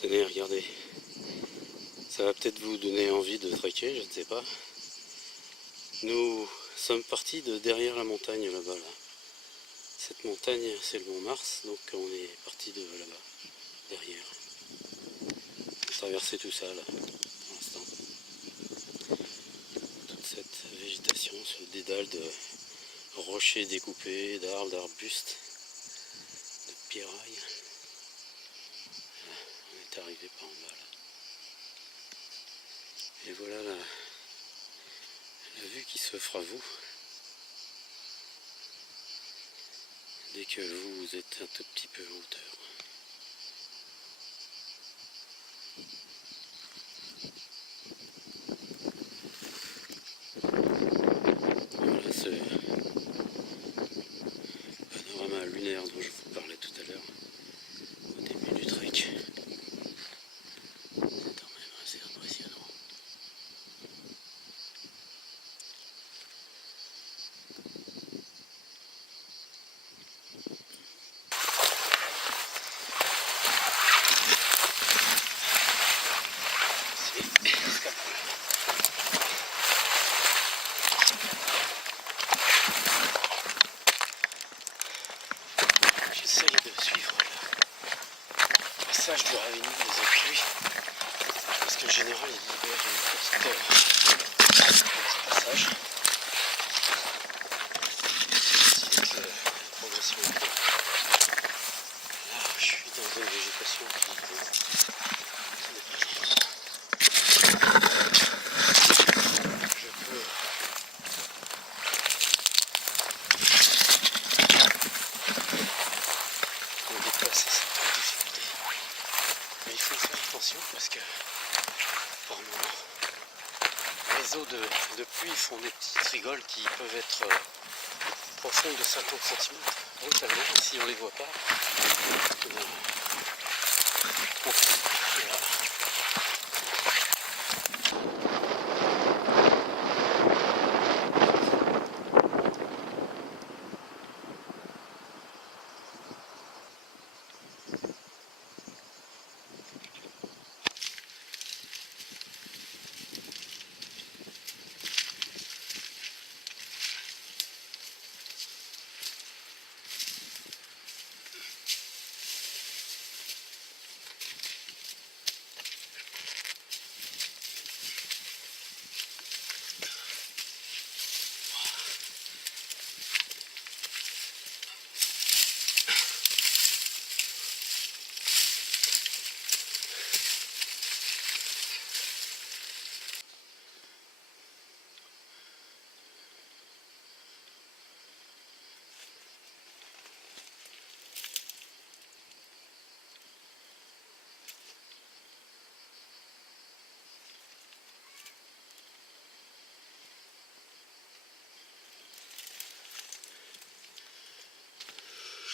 Tenez, regardez. Ça va peut-être vous donner envie de trekker, je ne sais pas. Nous sommes partis de derrière la montagne là-bas. Là. Cette montagne, c'est le Mont Mars, donc on est parti de là-bas, derrière. On a traversé tout ça là, pour l'instant. Toute cette végétation, ce dédale de rochers découpés, d'arbres, d'arbustes, de pierrailles. Voilà, on est arrivé par en bas là. Et voilà la vue qui s'offre à vous. Dès que vous êtes un tout petit peu en hauteur. Voilà ce panorama lunaire dont je vous parlais tout à l'heure au début du trek. C'est quand même assez impressionnant. J'essaye de suivre le passage du Ravigny des Eaux-de-Pluie parce qu'en général il libère une petite passage. C'est que la progression est bonne. Là je suis dans une végétation qui n'est pas lente. Je peux me déplacer sans difficulté. Mais il faut faire attention parce que par moment les eaux de pluie font des petites rigoles qui peuvent être profondes de 50 cm brutalement, et si on les voit pas, on tombe. Voilà.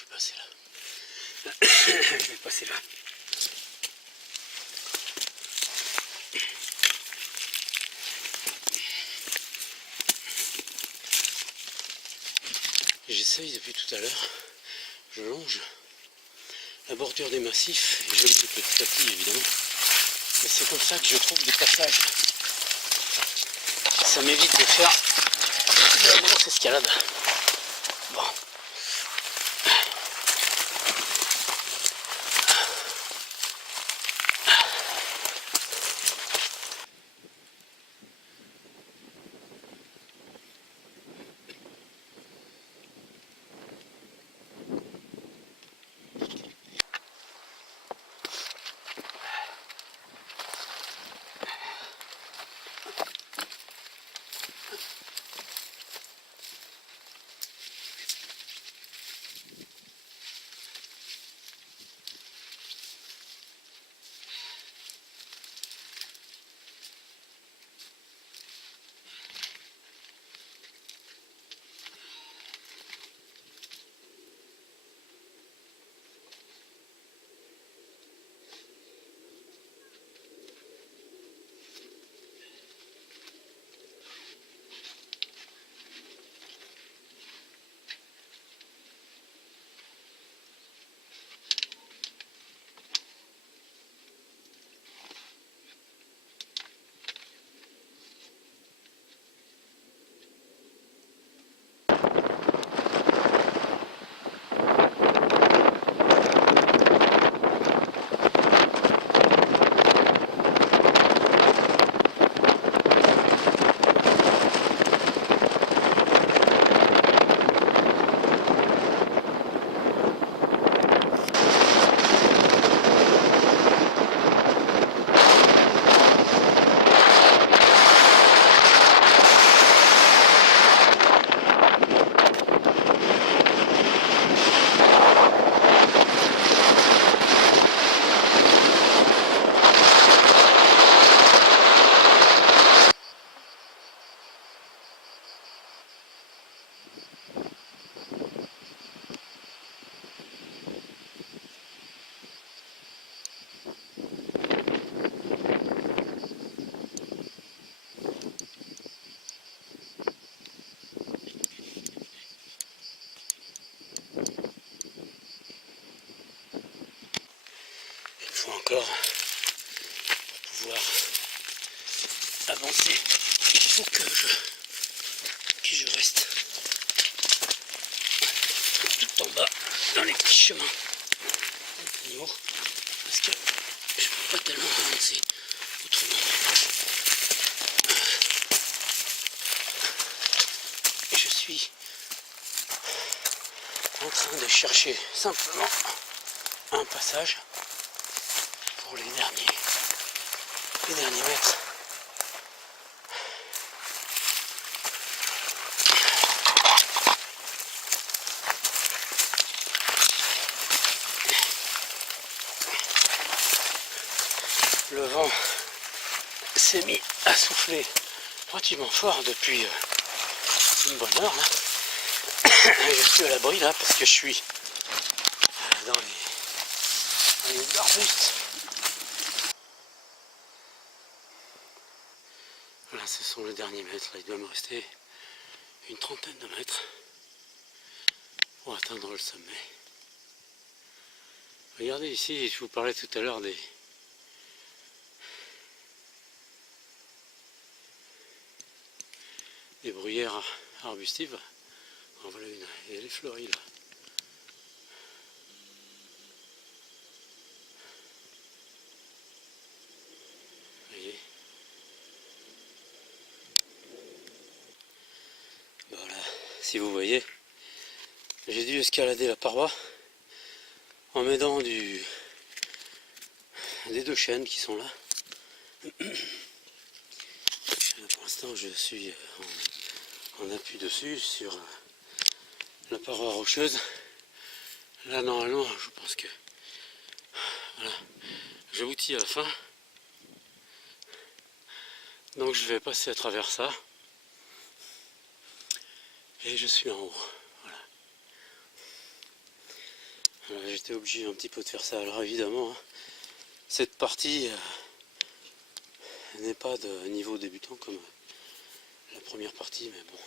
Passer là. Je vais passer là. J'essaye depuis tout à l'heure, je longe la bordure des massifs et je le fais petit à petit évidemment. Mais c'est comme ça que je trouve des passages. Ça m'évite de faire de la grosse escalade. Bon. encore pour pouvoir avancer. Il faut que je reste tout en bas dans les petits chemins animaux parce que je ne peux pas tellement avancer autrement. Je suis en train de chercher simplement un passage pour les derniers mètres. Le vent s'est mis à souffler relativement fort depuis une bonne heure là. Je suis à l'abri là parce que je suis dans les arbustes. Voilà, ce sont les derniers mètres. Là, il doit me rester une trentaine de mètres pour atteindre le sommet. Regardez ici, je vous parlais tout à l'heure des bruyères arbustives. En voilà une, et elle est fleurie là. Vous voyez. Voilà, si vous voyez, j'ai dû escalader la paroi en m'aidant des deux chênes qui sont là. Pour l'instant je suis en appui dessus sur la paroi rocheuse. Là normalement je pense que voilà, j'aboutis à la fin. Donc je vais passer à travers ça. Et je suis en haut. Voilà. Alors, j'étais obligé un petit peu de faire ça. Alors évidemment, hein, cette partie n'est pas de niveau débutant comme la première partie, mais bon.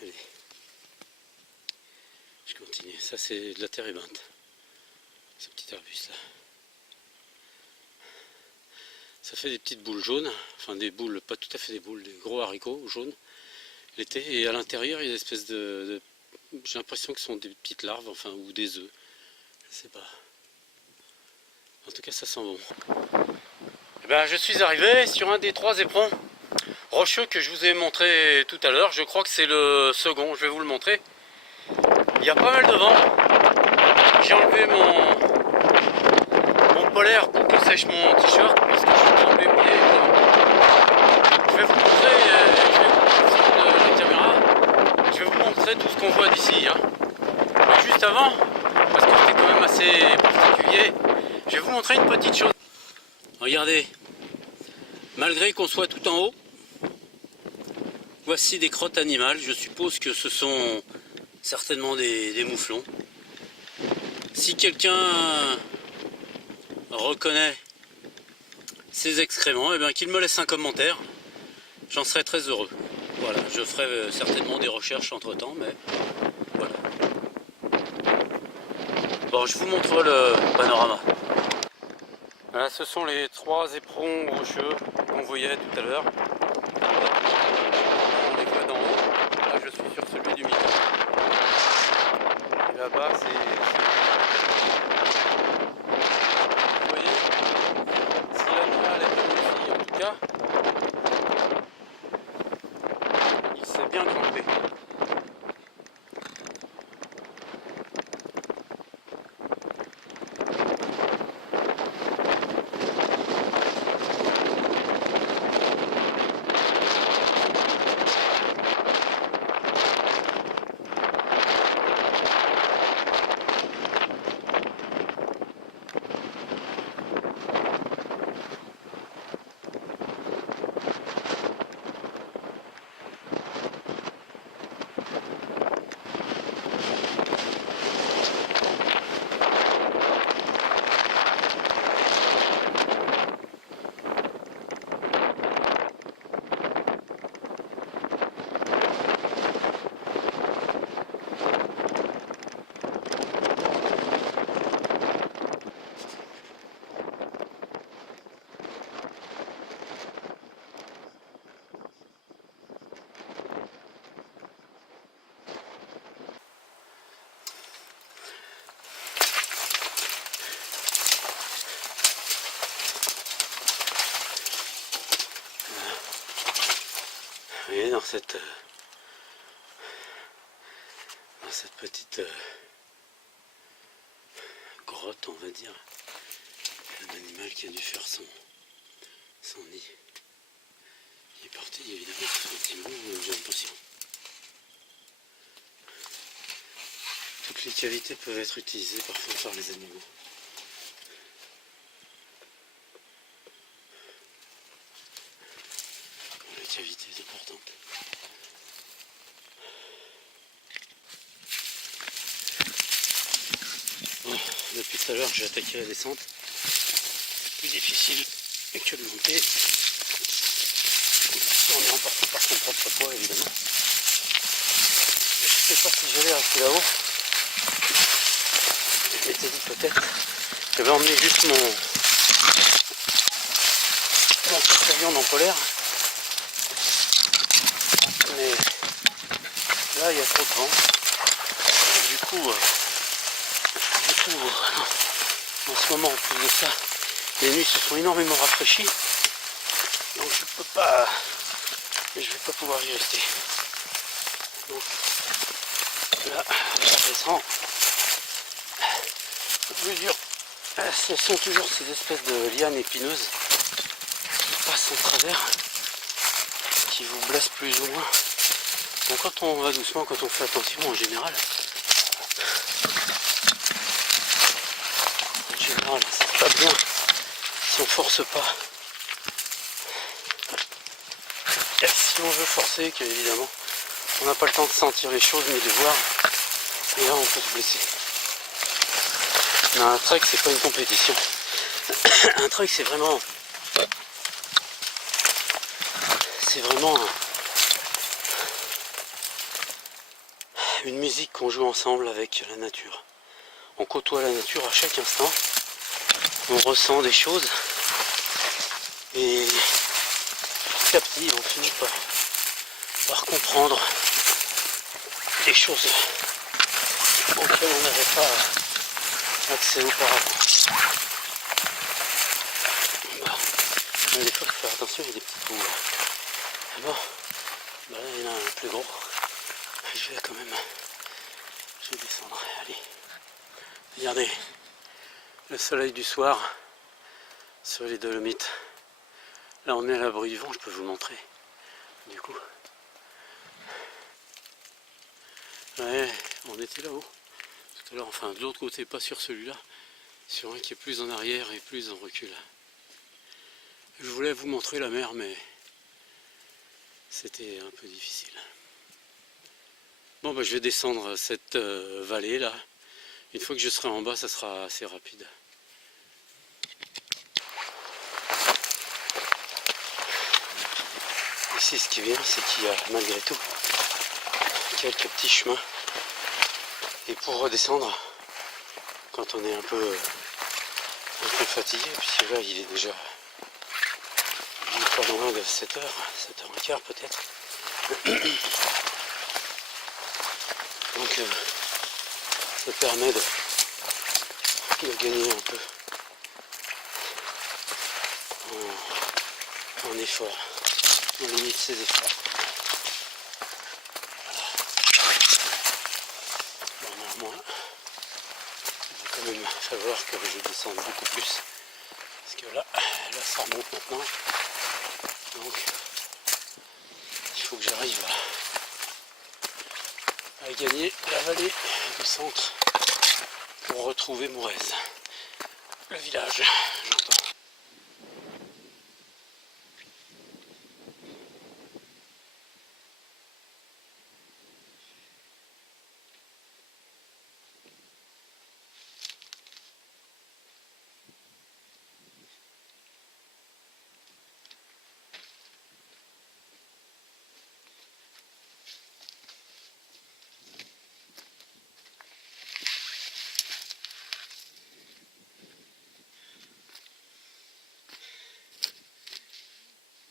Allez. Je continue. Ça c'est de la térébinthe. Ce petit arbuste là. Ça fait des petites boules jaunes, enfin des boules, pas tout à fait des boules, des gros haricots jaunes l'été. Et à l'intérieur il y a des espèces j'ai l'impression que ce sont des petites larves, enfin, ou des œufs. Je sais pas. En tout cas ça sent bon. Et ben, je suis arrivé sur un des 3 éperons rocheux que je vous ai montré tout à l'heure. Je crois que c'est le second, je vais vous le montrer. Il y a pas mal de vent. J'ai enlevé mon polaire pour que sèche mon t-shirt parce que je suis trempé pieds. Je vais vous montrer, je vais vous montrer tout ce qu'on voit d'ici. Hein. Mais juste avant, parce que c'était quand même assez particulier, je vais vous montrer une petite chose. Regardez, malgré qu'on soit tout en haut, voici des crottes animales. Je suppose que ce sont certainement des mouflons. Si quelqu'un reconnaît ces excréments, eh bien qu'il me laisse un commentaire, j'en serais très heureux. Voilà, je ferai certainement des recherches entre temps, mais voilà. Bon, je vous montre le panorama. Voilà, ce sont les 3 éperons rocheux qu'on voyait tout à l'heure. On les voit d'en haut. Là, je suis sur celui du milieu. Et là-bas, c'est... Vous voyez, si l'animal est venu ici, en tout cas, il s'est bien campé. cette petite grotte, on va dire. Un animal qui a dû faire son nid. Il est parti évidemment, ça fait un petit moment, j'ai l'impression. Toutes les cavités peuvent être utilisées parfois par les animaux. La cavité est importante. Bon, depuis tout à l'heure j'ai attaqué la descente. C'est plus difficile que de monter. On est emporté par son propre poids évidemment. Je sais pas si j'allais rester là-haut. Je m'étais dit peut-être. J'avais emmené juste mon porte-avions en polaire. Mais là il y a trop de vent. Du coup en ce moment en plus de ça, les nuits se sont énormément rafraîchies. Donc je vais pas pouvoir y rester. Donc là, je descends. Le plus dur, ce sont toujours ces espèces de lianes épineuses qui passent en travers, qui vous blessent plus ou moins. Donc quand on va doucement, quand on fait attention en général, c'est pas bien si on force pas. Et si on veut forcer, que évidemment on n'a pas le temps de sentir les choses ni de voir, et là on peut se blesser. Mais un trek c'est pas une compétition. Un trek c'est vraiment une musique qu'on joue ensemble avec la nature. On côtoie la nature à chaque instant, on ressent des choses et petit à petit on finit par comprendre des choses auxquelles on n'avait pas accès auparavant. Bon. Des fois il faut faire attention, il y a des petits trous. Bon, bah là il y en a un plus gros. Je vais quand même, je vais descendre, allez. Regardez, le soleil du soir sur les Dolomites. Là on est à l'abri du vent, je peux vous le montrer. Du coup. Ouais, on était là-haut. Tout à l'heure, enfin de l'autre côté, pas sur celui-là. Sur un qui est plus en arrière et plus en recul. Je voulais vous montrer la mer, mais c'était un peu difficile. Bon bah je vais descendre cette vallée là. Une fois que je serai en bas, ça sera assez rapide. Ici ce qui est bien, c'est qu'il y a malgré tout quelques petits chemins. Et pour redescendre, quand on est un peu fatigué, puisque là il est déjà pas loin de 7h, 7h15 peut-être. Donc ça permet de gagner un peu en effort. On limite ses efforts. Voilà. Bon, néanmoins, il va quand même falloir que je descende beaucoup plus. Parce que là ça remonte maintenant. Donc, il faut que j'arrive à gagner la vallée du centre pour retrouver Mourez. Le village, j'entends.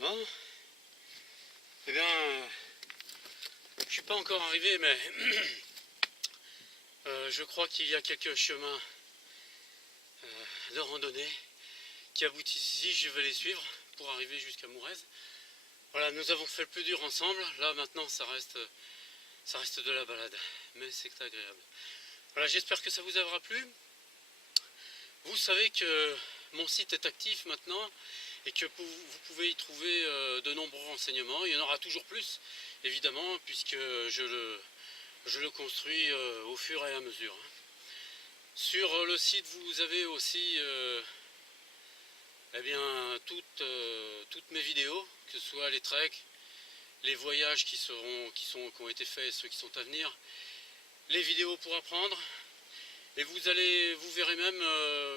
Bon, eh bien, je suis pas encore arrivé, mais je crois qu'il y a quelques chemins de randonnée qui aboutissent ici. Je vais les suivre pour arriver jusqu'à Mourez. Voilà, nous avons fait le plus dur ensemble. Là maintenant ça reste de la balade, mais c'est agréable. Voilà, j'espère que ça vous aura plu. Vous savez que mon site est actif maintenant et que vous pouvez y trouver de nombreux renseignements. Il y en aura toujours plus, évidemment, puisque je le construis au fur et à mesure. Sur le site, vous avez aussi eh bien, toutes mes vidéos, que ce soit les treks, les voyages qui ont été faits et ceux qui sont à venir, les vidéos pour apprendre. Et vous verrez même,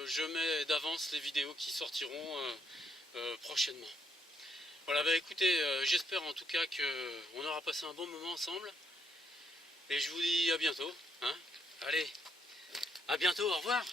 je mets d'avance les vidéos qui sortiront prochainement. Voilà, bah écoutez, j'espère en tout cas qu'on aura passé un bon moment ensemble. Et je vous dis à bientôt. Hein. Allez, à bientôt, au revoir.